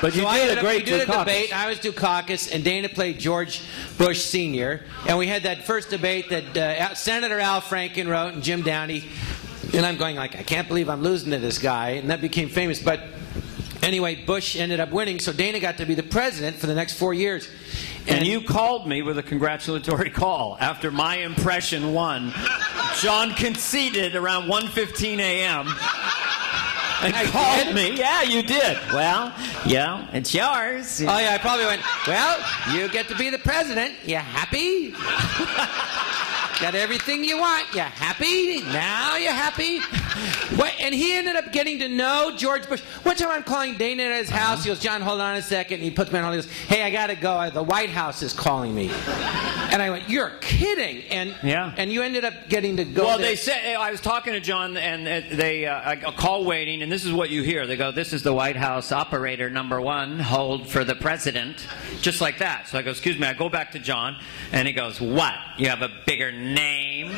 But you did a great We did a debate. I was Dukakis, and Dana played George Bush Sr. And we had that first debate that Senator Al Franken wrote and Jim Downey. And I'm going like, I can't believe I'm losing to this guy. And that became famous. But anyway, Bush ended up winning, so Dana got to be the president for the next 4 years. And you called me with a congratulatory call after my impression won. John conceded around 1:15 a.m. and called me. Yeah, you did. Well, yeah, it's yours. Oh, yeah, I probably went, well, you get to be the president. You happy? Got everything you want. You happy? Now you happy? What? And he ended up getting to know George Bush. One time I'm calling Dana at his house. He goes, John, hold on a second. And he puts me on hold. He goes, hey, I got to go. The White House is calling me. And I went, you're kidding. And you ended up getting to go Well, there. they said, I was talking to John, and they a call waiting, and this is what you hear. They go, this is the White House operator number 1. Hold for the president. Just like that. So I go, excuse me. I go back to John, and he goes, what? You have a bigger name?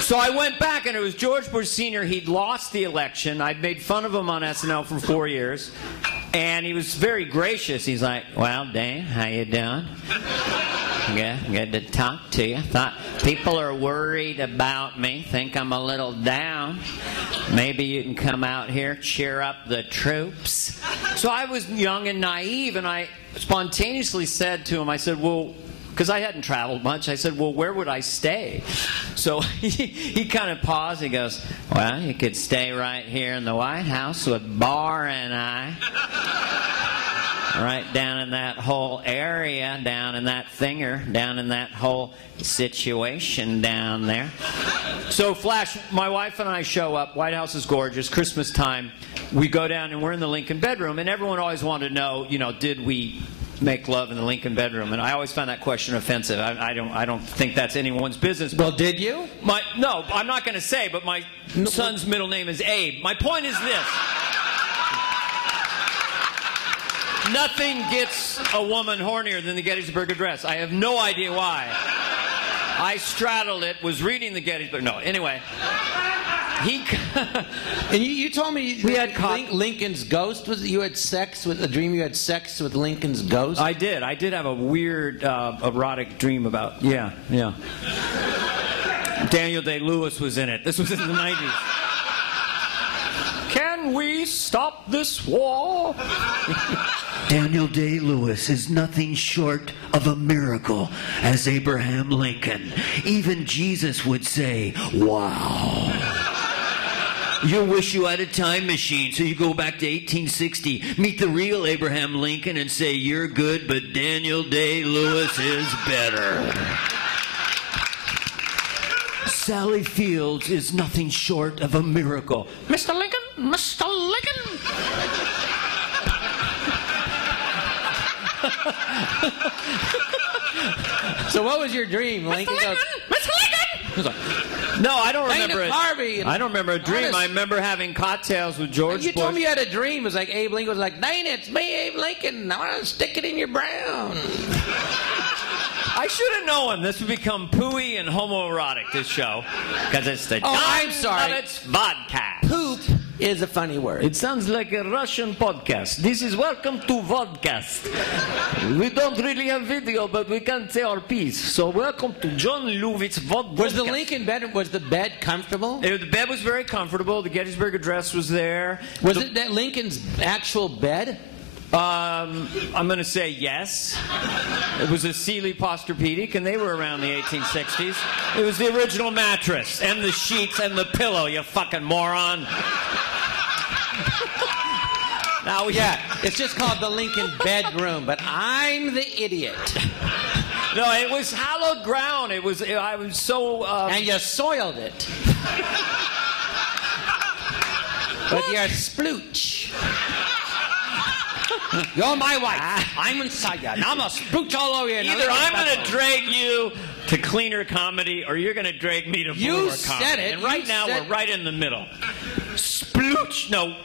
So I went back, and it was George Bush Sr. He'd lost the election. I'd made fun of him on SNL for 4 years, and he was very gracious. He's like, well, Dane, how you doing? Good to talk to you. Thought people are worried about me, think I'm a little down. Maybe you can come out here, cheer up the troops. So I was young and naive, and I spontaneously said to him, I said, well, because I hadn't traveled much, I said, well, where would I stay? So he kind of paused. He goes, well, you could stay right here in the White House with Barr and I. Right down in that whole area, down in that thinger, down in that whole situation down there. So, Flash, my wife and I show up. White House is gorgeous. Christmas time. We go down, and we're in the Lincoln bedroom. And everyone always wanted to know, you know, did we make love in the Lincoln bedroom? And I always found that question offensive. I don't think that's anyone's business. Well, did you? No, I'm not going to say, but my son's middle name is Abe. My point is this. Nothing gets a woman hornier than the Gettysburg Address. I have no idea why. I straddled it, was reading the Gettysburg. No, anyway. And you told me we had Lincoln's ghost. Was it you had sex with a dream? You had sex with Lincoln's ghost. I did. I did have a weird erotic dream about. Yeah. Daniel Day-Lewis was in it. This was in the 90s. Can we stop this war? Daniel Day-Lewis is nothing short of a miracle, as Abraham Lincoln. Even Jesus would say, wow. You wish you had a time machine so you go back to 1860, meet the real Abraham Lincoln and say, you're good, but Daniel Day-Lewis is better. Sally Fields is nothing short of a miracle. Mr. Lincoln, Mr. Lincoln. So what was your dream, Lincoln? Mr. Lincoln! No, I don't remember it. Carvey. I don't remember a dream. I remember having cocktails with George Bush. You told me you had a dream. It was like Abe Lincoln was like, Dane, it's me, Abe Lincoln. I want to stick it in your brown. I should have known this would become pooey and homoerotic, this show. Because it's the Jon Lovitz vodcast. Poop is a funny word. It sounds like a Russian podcast. This is Welcome to Vodcast. We don't really have video, but we can say our piece. So welcome to Jon Lovitz Vodcast. Was the Lincoln bed, was the bed comfortable? The bed was very comfortable. The Gettysburg Address was there. Was it that Lincoln's actual bed? I'm going to say yes. It was a Sealy Posturepedic, and they were around the 1860s. It was the original mattress, and the sheets, and the pillow, you fucking moron. Now, yeah, it's just called the Lincoln bedroom, but I'm the idiot. No, it was hallowed ground. I was so... And you soiled it. But you're splooch. You're my wife. I'm inside you. And I'm going to spooch all over you. Either I'm going to drag you to cleaner comedy, or you're going to drag me to boomer comedy. You said it. And right now, we're right in the middle. Splooch. No,